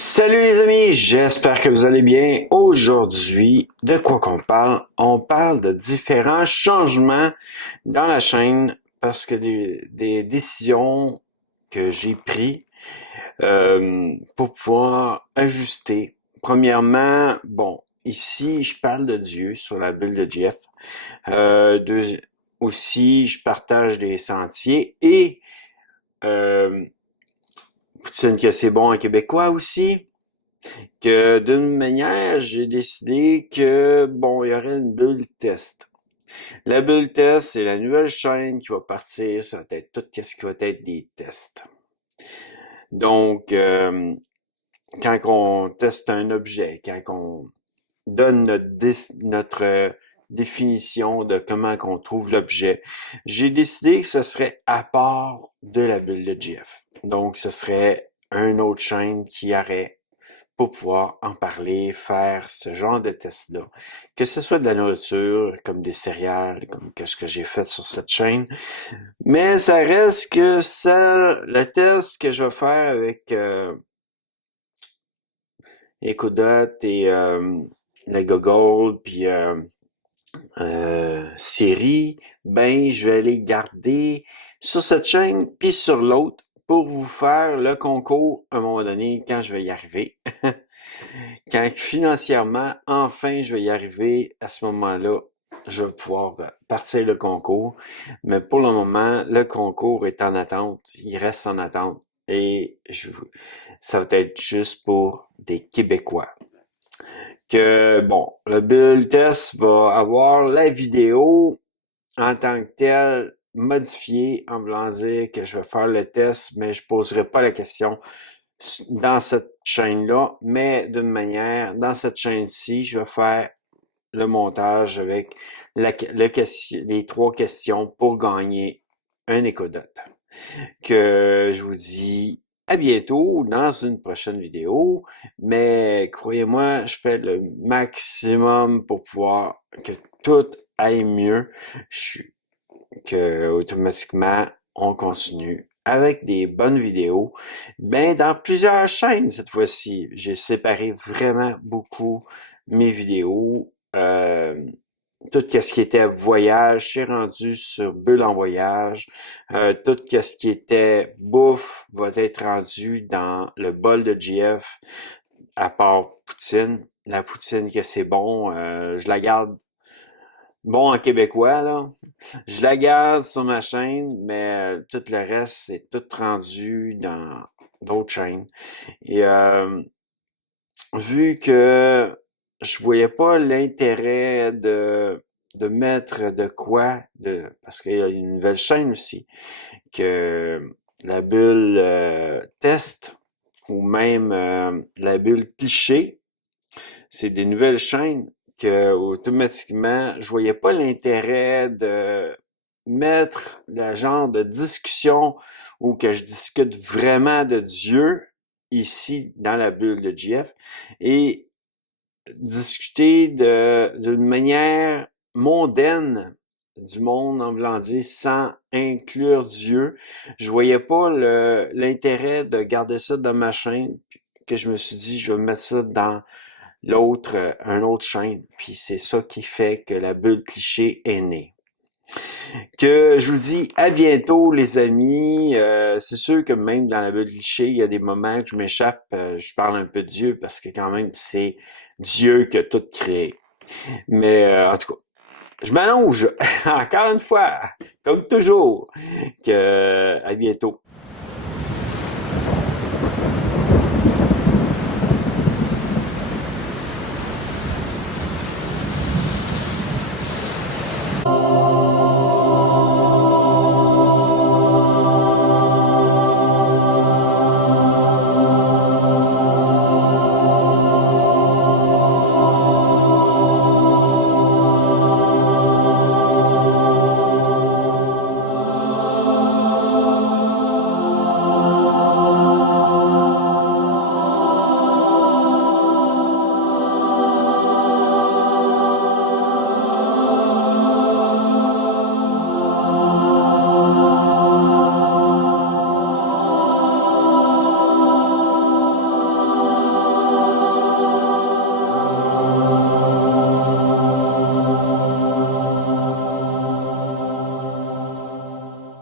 Salut les amis, j'espère que vous allez bien. Aujourd'hui, de quoi qu'on parle? On parle de différents changements dans la chaîne parce que des décisions que j'ai prises pour pouvoir ajuster. Premièrement, bon, ici, je parle de Dieu sur la bulle de Jeff. Aussi, je partage des sentiers et euh, poutine que c'est bon en québécois aussi. Que d'une manière, j'ai décidé que, bon, il y aurait une bulle test. La bulle test, c'est la nouvelle chaîne qui va partir, ça va être tout ce qui va être des tests. Donc, quand on teste un objet, quand on donne notre définition de comment qu'on trouve l'objet, j'ai décidé que ce serait à part de la bulle de GF. Donc, ce serait une autre chaîne qui aurait pour pouvoir en parler, faire ce genre de test-là. Que ce soit de la nourriture, comme des céréales, comme ce que j'ai fait sur cette chaîne. Mais ça reste que le test que je vais faire avec Ecodot et la Google, puis Siri, ben je vais les garder sur cette chaîne, puis sur l'autre, pour vous faire le concours à un moment donné, quand je vais y arriver. Quand financièrement, enfin, je vais y arriver, à ce moment-là, je vais pouvoir partir le concours. Mais pour le moment, le concours est en attente. Il reste en attente. Et ça va être juste pour des Québécois. Que, bon, le build test va avoir la vidéo en tant que telle modifiée en voulant dire que je vais faire le test, mais je poserai pas la question dans cette chaîne-là, mais d'une manière, dans cette chaîne-ci, je vais faire le montage avec les 3 questions pour gagner un écodot. Que je vous dis à bientôt dans une prochaine vidéo, mais croyez-moi, je fais le maximum pour pouvoir que tout aille mieux, que automatiquement on continue avec des bonnes vidéos. Ben, dans plusieurs chaînes cette fois-ci. J'ai séparé vraiment beaucoup mes vidéos. Tout ce qui était voyage, j'ai rendu sur Bulle en voyage. Tout ce qui était bouffe va être rendu dans le bol de GF, à part poutine. La poutine que c'est bon, je la garde bon en québécois, là. Je la garde sur ma chaîne, mais tout le reste, c'est tout rendu dans d'autres chaînes. Et vu que je voyais pas l'intérêt de mettre de quoi, parce qu'il y a une nouvelle chaîne aussi, que la bulle test, ou même la bulle cliché, c'est des nouvelles chaînes que automatiquement, je voyais pas l'intérêt de mettre le genre de discussion où que je discute vraiment de Dieu ici dans la bulle de GF et discuter d'une manière mondaine du monde en voulant dire sans inclure Dieu. Je voyais pas l'intérêt de garder ça dans ma chaîne, que je me suis dit je vais mettre ça dans un autre chaîne. Puis c'est ça qui fait que la bulle cliché est née. Que je vous dis à bientôt les amis. C'est sûr que même dans la bulle cliché, il y a des moments que je m'échappe, je parle un peu de Dieu parce que quand même c'est Dieu qui a tout créé. Mais en tout cas, je m'allonge encore une fois, comme toujours. À bientôt.